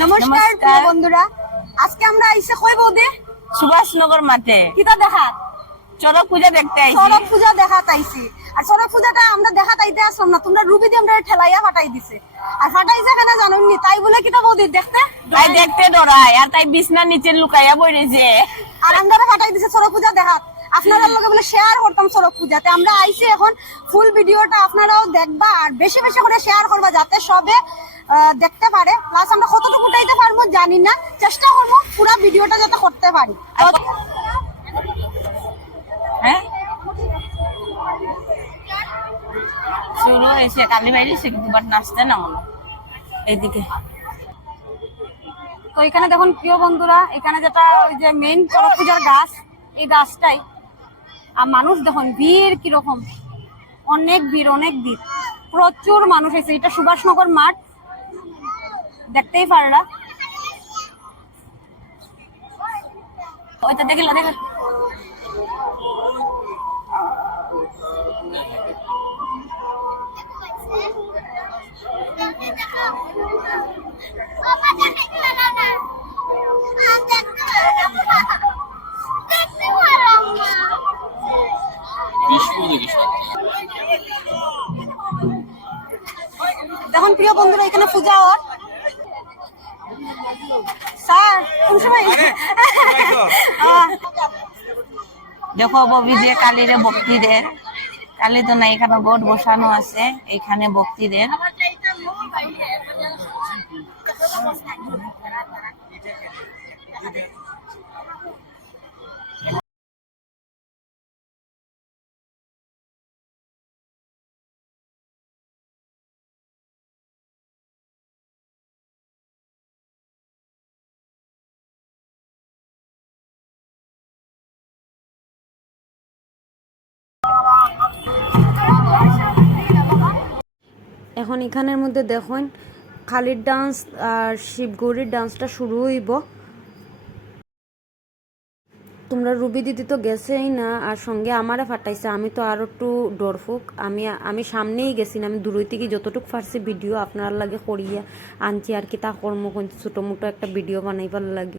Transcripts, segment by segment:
নমস্কার বন্ধুরা। আজকে আমরা আইসে কই বৌদি? সুভাষনগর মাঠে। কিতা দেখাত চড়ক পূজা দেখতে আইছি। সড়ক পূজা দেখাত আইছি আর সড়ক পূজাটা আমরা দেখাত আইতে আসলাম না। তোমরা রুবি দিয়ে আমরা ঠেলাইয়া ফাটাই দিছে। আর ফাটাইছে কেন জানুনি? তাই বলে কিতা বৌদি দেখতে? তাই দেখতে ডরাই আর তাই বিছনার নিচে লুকাইয়া বইরেছে আর আমরা ফাটাই দিছে সড়ক পূজা দেখাত আপনারা লগে বলে শেয়ার করতাম সড়ক পূজাতে। আমরা আইছি এখন ফুল ভিডিওটা আপনারাও দেখবা আর বেশি বেশি করে শেয়ার করবা যাতে সবে দেখতে পারে। প্লাস আমরা কতটুকু উঠাইতে পারব জানি না। চেষ্টা করব পুরো ভিডিওটা যাতে করতে পারি হ্যাঁ শুরু হয়েছে, কালী বাইরে সে কিন্তু বাট নাচতে না মনে এইদিকে। তো এখানে দেখুন, প্রিয় বন্ধুরা, এখানে যেটা ওই যে মেইন চড়ক পূজার গাছ, এই গাছটাই। আর মানুষ দেখুন, ভিড় কীরকম। অনেক ভিড় অনেক ভিড়। প্রচুর মানুষ এসে, এটা সুভাষনগর মাঠ। দেখতেই পারলা। ওইটা দেখে দেখুন প্রিয় বন্ধুরা এখানে পূজা হওয়ার স্যার কোন সময় দেখো ববি যে কালীরে ভক্তিদের কালী তো না এখানে বোর্ড বসানো আছে এখানে ভক্তিদের। এখন এখানের মধ্যে দেখুন খালির ডান্স আর শিবগৌরীর ডান্সটা শুরু হইব। তোমরা রুবি দিদি তো গেছেই না, আর সঙ্গে আমারে ফাটাইছে। আমি তো আরও একটু ডরফুক আমি আমি সামনেই গেছি না, আমি দূরই থেকে যতটুকু পারছি ভিডিও আপনার লাগে করিয়া আনছি আর কি, তা কর্ম ছোটো মোটো একটা ভিডিও বানাইবার লাগে।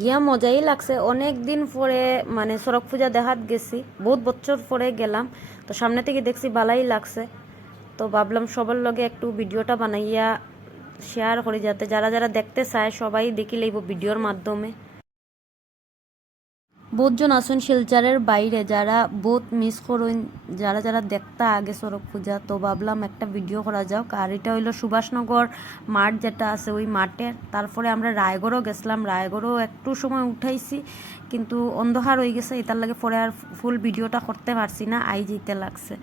গিয়া মজাই লাগছে। অনেক দিন পরে মানে সড়ক পূজা দেখাত গেছি। বহুত বছর পরে গেলাম। তো সামনে থেকে দেখছি ভালাই লাগছে। তো ভাবলাম সবার লগে একটু ভিডিওটা বানাইয়া শেয়ার করি, যাতে যারা যারা দেখতে চায়, সবাই দেখি লইব ভিডিওর মাধ্যমে। বহুতজন আসুন শিলচারের বাইরে, যারা বোধ মিস করুন, যারা যারা দেখতে আগে সড়ক পূজা। তো ভাবলাম একটা ভিডিও করা যাক। আর এটা হইল সুভাষনগর মাঠ যেটা আছে, ওই মাঠের তারপরে আমরা রায়গড়ও গেছিলাম। রায়গড়ও একটু সময় উঠাইছি, কিন্তু অন্ধকার হয়ে গেছে। এটার লাগে পরে আর ফুল ভিডিওটা করতে পারছি না। আই যেতে লাগছে।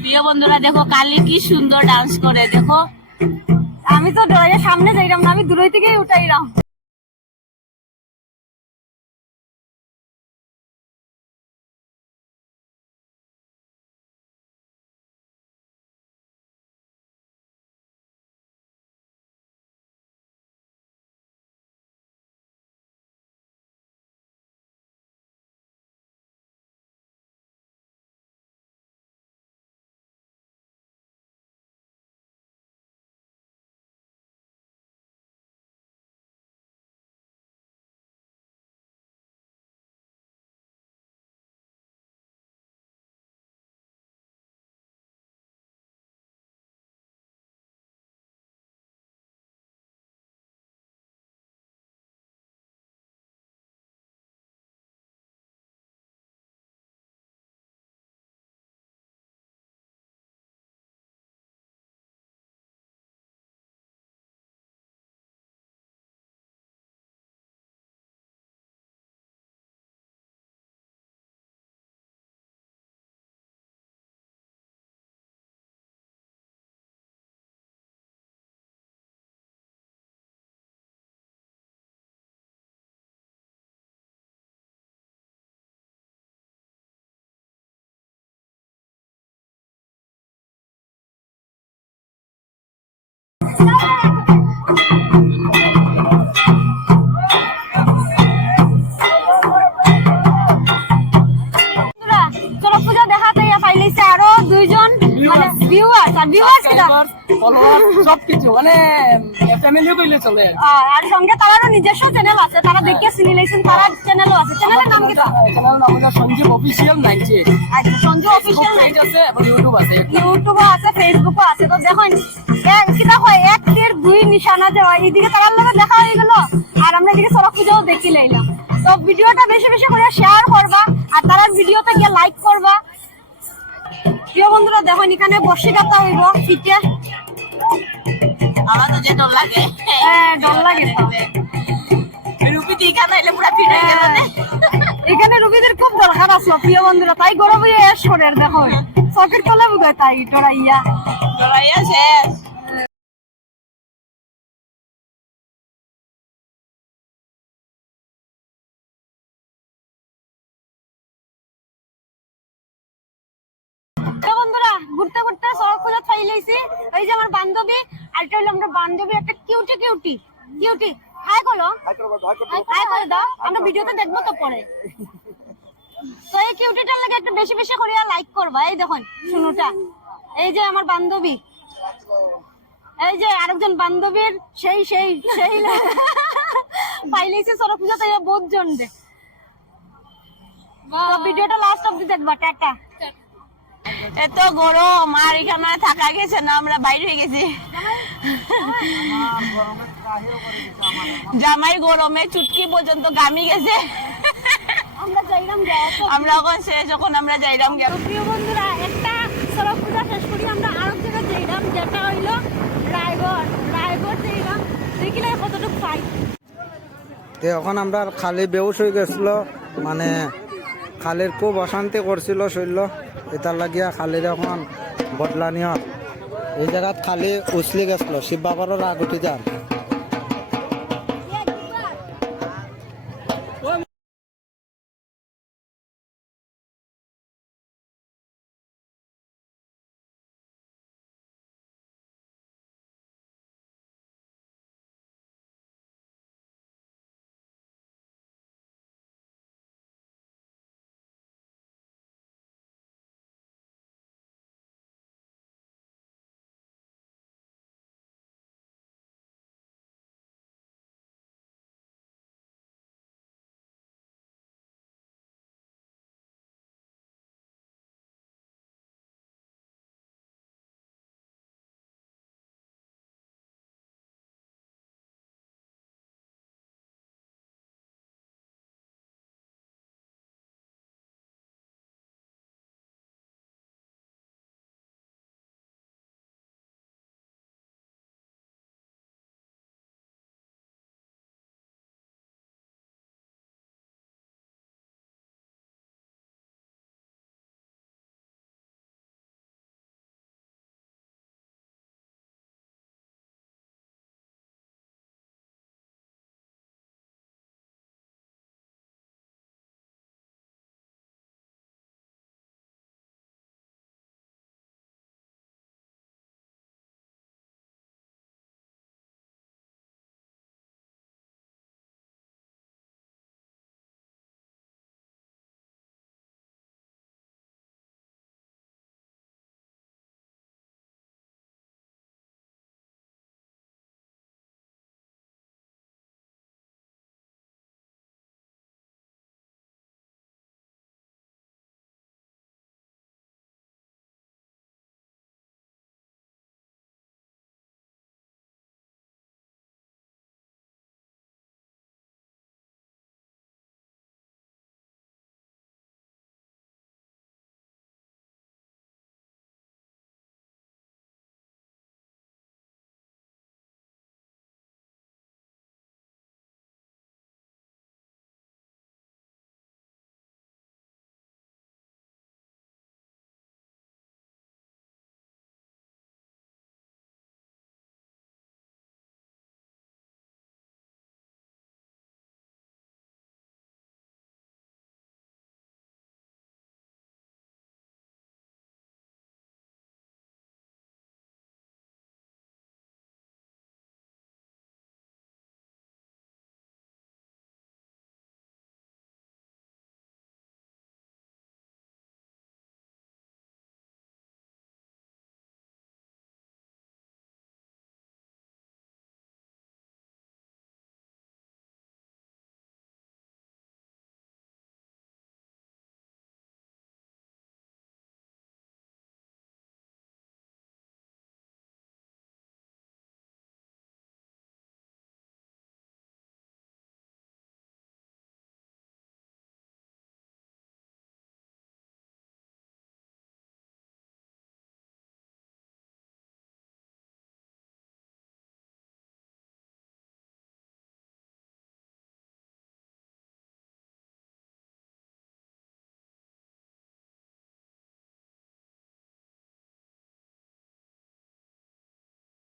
প্রিয় বন্ধুরা, দেখো কালি কি সুন্দর ডান্স করে, দেখো। আমি তো ডরে সামনে যাইলাম না, আমি দূরই থেকে উঠাইলাম ফলোয়ার সব কিছু মানে ফ্যামিলিও কইলে চলে। আর সঙ্গে তারারও নিজস্ব চ্যানেল আছে তারা দেখে চিনি লাইছেন তার চ্যানেলও আছে চ্যানেলের নাম কিতা চ্যানেল নাম হলো সঞ্জীব অফিসিয়াল নাইনটি আচ্ছা পেজ আছে এবং ইউটিউব আছে। ইউটিউবও আছে ফেসবুকও আছে। তো দেখুন এক কিতা হয় এক তীর দুই নিশানা যে হয় এইদিকে তারার লগে দেখা হয়ে গেল আর আমরা এদিকে সড়ক পুজোও দেখি লাইলাম। তো ভিডিওটা বেশি বেশি করে শেয়ার করবা আর তারার ভিডিওতে গিয়ে লাইক করবা। প্রিয় বন্ধুরা দেখুন এখানে বসে কাটা হইব পিঠে আমার তো যে ডর লাগে। হ্যাঁ, ডর লাগে রুপি দিয়ে পুরা গেল এখানে রুগীদের খুব দরকার আছে প্রিয় বন্ধুরা তাই গরম হয়ে এস করে দেখুন চকের তলে বুঝায় তাই ডরাইয়া। ডরাইয়া শেষ। ঘুরতে ঘুরতে সড়ক খোঁজা পাই লাইছি। এই যে আমার বান্ধবী আর এটা হলো আমরা বান্ধবী একটা কিউটি কিউটি কিউটি হাই করো হাই করে। দাও আমরা ভিডিওতে দেখব তো পরে। তো এই কিউটিটার লাগে একটু বেশি বেশি করে লাইক করবা। এই দেখুন শুনুটা। এই যে আমার বান্ধবী। এই যে আরেকজন বান্ধবীর সেই সেই সেই পাইলেছি সড়ক পূজাতে বহুত জন দে ভিডিওটা লাস্ট অব্দি দেখবা টাটা। এত গরম আর এখানে থাকা গেছে না আমরা বাইরে হয়ে গেছি। জামাই গরমে চুটকি পর্যন্ত গামি গেছে। আমরা এখন শেষ যখন আমরা যাইলাম গেলাম প্রিয় বন্ধুরা একটা সড়ক পূজা শেষ করি আমরা আরেক জায়গায় যাইলাম যেটা হইল রায়গড়। রায়গড় যাইলাম দেখিলে কতটুকু পাই। তো এখন আমরা খালি বেউস হয়ে গেছিল মানে খালির খুব অশান্তি করছিল শৈল্য এটার লাগিয়া খালির এখন বদলানিয়ত এই জায়গাত খালি উচলি গেছিল শিব বাবারও রাগ যান।